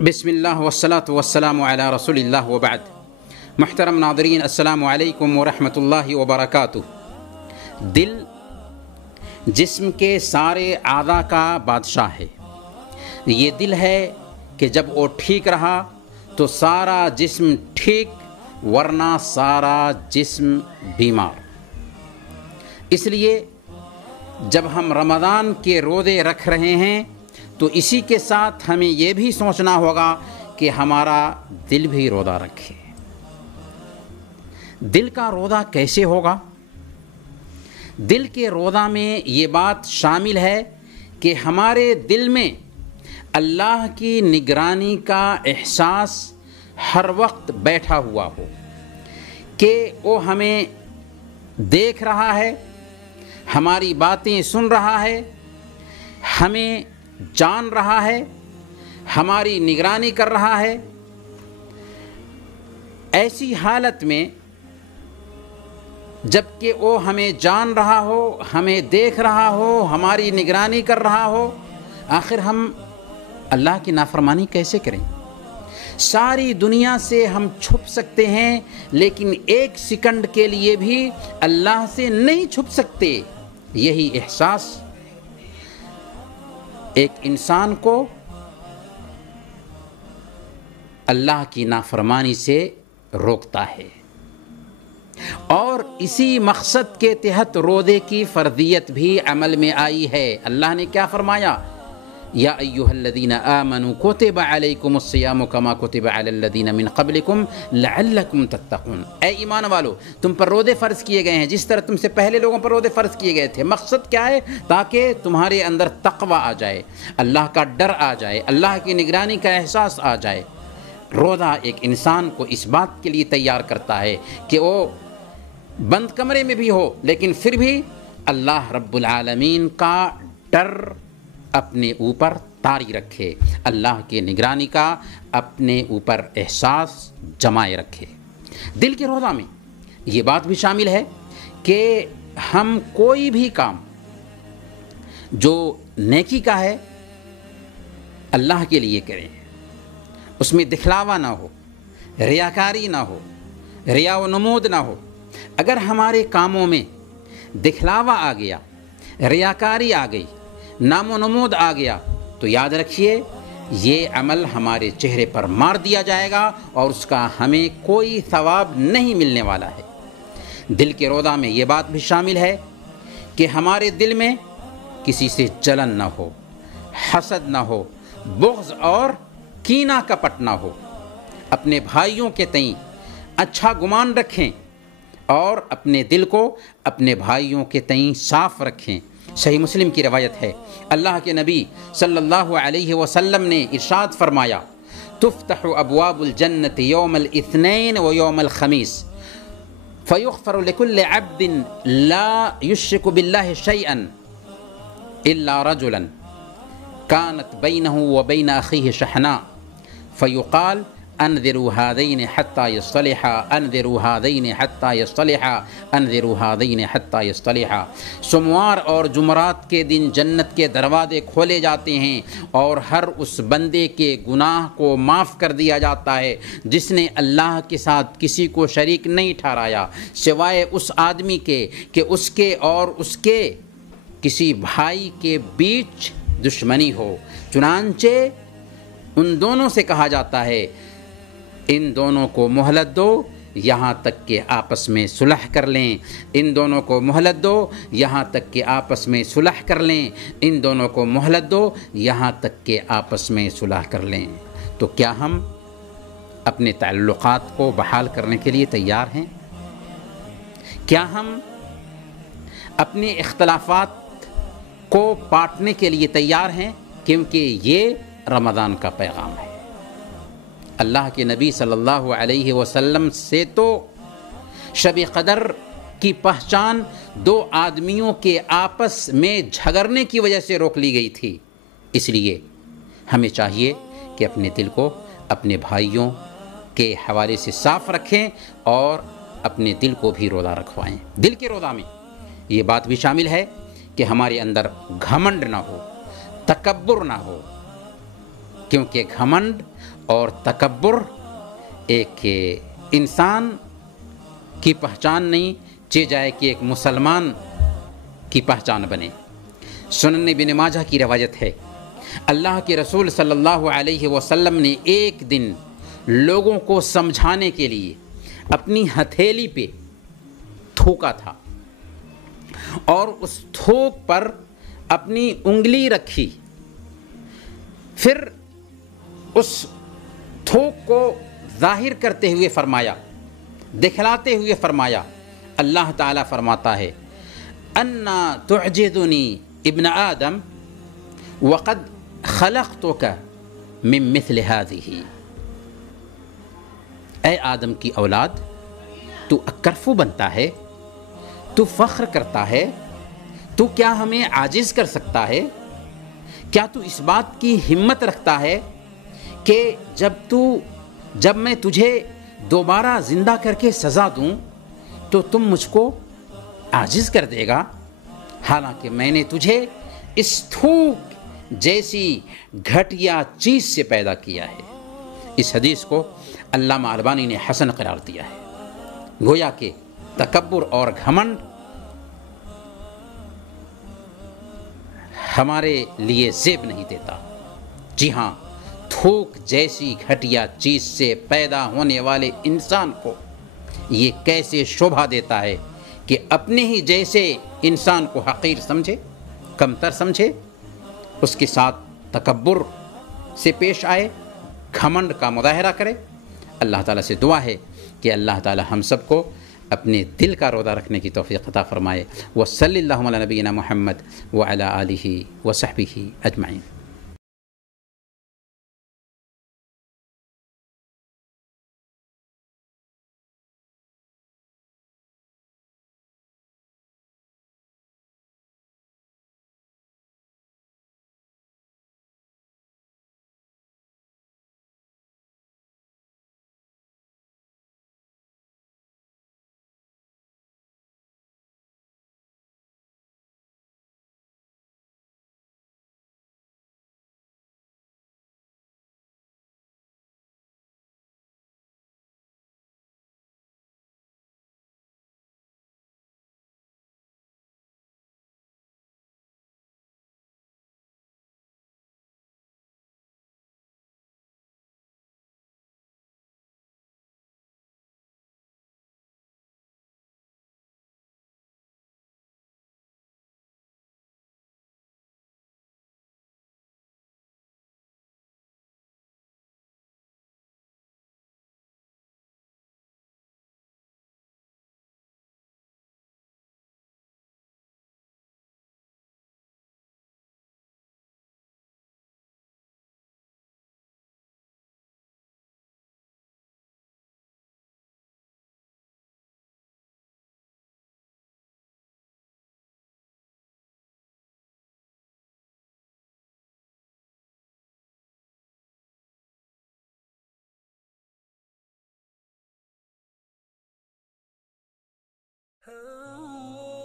بسم اللہ والصلاة والسلام علی رسول اللہ وبعد۔ محترم ناظرین، السلام علیکم ورحمۃ اللہ وبرکاتہ۔ دل جسم کے سارے اعضاء کا بادشاہ ہے۔ یہ دل ہے کہ جب وہ ٹھیک رہا تو سارا جسم ٹھیک، ورنہ سارا جسم بیمار۔ اس لیے جب ہم رمضان کے روزے رکھ رہے ہیں تو اسی کے ساتھ ہمیں یہ بھی سوچنا ہوگا کہ ہمارا دل بھی روزہ رکھے۔ دل کا روزہ کیسے ہوگا؟ دل کے روزہ میں یہ بات شامل ہے کہ ہمارے دل میں اللہ کی نگرانی کا احساس ہر وقت بیٹھا ہوا ہو کہ وہ ہمیں دیکھ رہا ہے، ہماری باتیں سن رہا ہے، ہمیں جان رہا ہے، ہماری نگرانی کر رہا ہے۔ ایسی حالت میں جب کہ وہ ہمیں جان رہا ہو، ہمیں دیکھ رہا ہو، ہماری نگرانی کر رہا ہو، آخر ہم اللہ کی نافرمانی کیسے کریں؟ ساری دنیا سے ہم چھپ سکتے ہیں لیکن ایک سیکنڈ کے لیے بھی اللہ سے نہیں چھپ سکتے۔ یہی احساس ایک انسان کو اللہ کی نافرمانی سے روکتا ہے، اور اسی مقصد کے تحت روزے کی فرضیت بھی عمل میں آئی ہے۔ اللہ نے کیا فرمایا؟ یا ایھا الذین آمنوا کتب علیکم الصیام کما کتب علی الذین من قبلکم لعلکم تتقون۔ اے ایمان والو، تم پر روزے فرض کیے گئے ہیں جس طرح تم سے پہلے لوگوں پر روزے فرض کیے گئے تھے۔ مقصد کیا ہے؟ تاکہ تمہارے اندر تقوی آ جائے، اللہ کا ڈر آ جائے، اللہ کی نگرانی کا احساس آ جائے۔ روزہ ایک انسان کو اس بات کے لیے تیار کرتا ہے کہ وہ بند کمرے میں بھی ہو لیکن پھر بھی اللہ رب العالمین کا ڈر اپنے اوپر طاری رکھے، اللہ کی نگرانی کا اپنے اوپر احساس جمائے رکھے۔ دل کے روزہ میں یہ بات بھی شامل ہے کہ ہم کوئی بھی کام جو نیکی کا ہے اللہ کے لیے کریں، اس میں دکھلاوا نہ ہو، ریاکاری نہ ہو، ریا و نمود نہ ہو۔ اگر ہمارے کاموں میں دکھلاوا آ گیا، ریاکاری آ گئی، نام و نمود آ گیا تو یاد رکھیے یہ عمل ہمارے چہرے پر مار دیا جائے گا اور اس کا ہمیں کوئی ثواب نہیں ملنے والا ہے۔ دل کے روزہ میں یہ بات بھی شامل ہے کہ ہمارے دل میں کسی سے جلن نہ ہو، حسد نہ ہو، بغض اور کینہ کپٹ نہ ہو۔ اپنے بھائیوں کے تئیں اچھا گمان رکھیں اور اپنے دل کو اپنے بھائیوں کے تئیں صاف رکھیں۔ صحیح مسلم کی روایت ہے، اللہ کے نبی صلی اللہ علیہ وسلم نے ارشاد فرمایا، تفتح ابواب الجنت یوم الاثنین و یوم الخمیس فیغفر لکل عبد لا یشرک باللہ شیئا الا رجلا كانت بینہ و بین اخیہ شحناء فیقال انذروا هذین حتی یصطلحا، انذروا هذین حتی یصطلحا، انذروا هذین حتی یصطلحا۔ سوموار اور جمعرات کے دن جنت کے دروازے کھولے جاتے ہیں اور ہر اس بندے کے گناہ کو معاف کر دیا جاتا ہے جس نے اللہ کے ساتھ کسی کو شریک نہیں ٹھہرایا سوائے اس آدمی کے کہ اس کے اور اس کے کسی بھائی کے بیچ دشمنی ہو۔ چنانچہ ان دونوں سے کہا جاتا ہے ان دونوں کو مہلت دو یہاں تک کہ آپس میں صلح کر لیں، ان دونوں کو مہلت دو یہاں تک کہ آپس میں صلح کر لیں، ان دونوں کو مہلت دو یہاں تک کہ آپس میں صلح کر لیں۔ تو کیا ہم اپنے تعلقات کو بحال کرنے کے لیے تیار ہیں؟ کیا ہم اپنے اختلافات کو پاٹنے کے لیے تیار ہیں؟ کیونکہ یہ رمضان کا پیغام ہے۔ اللہ کے نبی صلی اللہ علیہ وسلم سے تو شب قدر کی پہچان دو آدمیوں کے آپس میں جھگڑنے کی وجہ سے روک لی گئی تھی۔ اس لیے ہمیں چاہیے کہ اپنے دل کو اپنے بھائیوں کے حوالے سے صاف رکھیں اور اپنے دل کو بھی روزہ رکھوائیں۔ دل کے روزہ میں یہ بات بھی شامل ہے کہ ہمارے اندر گھمنڈ نہ ہو، تکبر نہ ہو، کیونکہ گھمنڈ اور تکبر ایک انسان کی پہچان نہیں چاہے جائے کہ ایک مسلمان کی پہچان بنے۔ سنن ابن ماجہ کی روایت ہے، اللہ کے رسول صلی اللہ علیہ وسلم نے ایک دن لوگوں کو سمجھانے کے لیے اپنی ہتھیلی پہ تھوکا تھا اور اس تھوک پر اپنی انگلی رکھی، پھر اس تھوک کو ظاہر کرتے ہوئے فرمایا، دکھلاتے ہوئے فرمایا، اللہ تعالیٰ فرماتا ہے انا تعجزنی ابن آدم وقد خلقتک من مثل هذه، اے آدم کی اولاد، تو اکرفو بنتا ہے، تو فخر کرتا ہے، تو کیا ہمیں عاجز کر سکتا ہے؟ کیا تو اس بات کی ہمت رکھتا ہے کہ جب میں تجھے دوبارہ زندہ کر کے سزا دوں تو تم مجھ کو عاجز کر دے گا؟ حالانکہ میں نے تجھے اس تھوک جیسی گھٹیا چیز سے پیدا کیا ہے۔ اس حدیث کو علامہ البانی نے حسن قرار دیا ہے۔ گویا کہ تکبر اور گھمنڈ ہمارے لیے زیب نہیں دیتا۔ جی ہاں، تھوک جیسی گھٹیا چیز سے پیدا ہونے والے انسان کو یہ کیسے شوبھا دیتا ہے کہ اپنے ہی جیسے انسان کو حقیر سمجھے، کمتر سمجھے، اس کے ساتھ تکبر سے پیش آئے، گھمنڈ کا مظاہرہ کرے۔ اللہ تعالیٰ سے دعا ہے کہ اللہ تعالیٰ ہم سب کو اپنے دل کا روزہ رکھنے کی توفیق عطا فرمائے۔ وصلی اللہ علی نبینا محمد وعلی آلہ وصحبہ اجمعین۔ Oh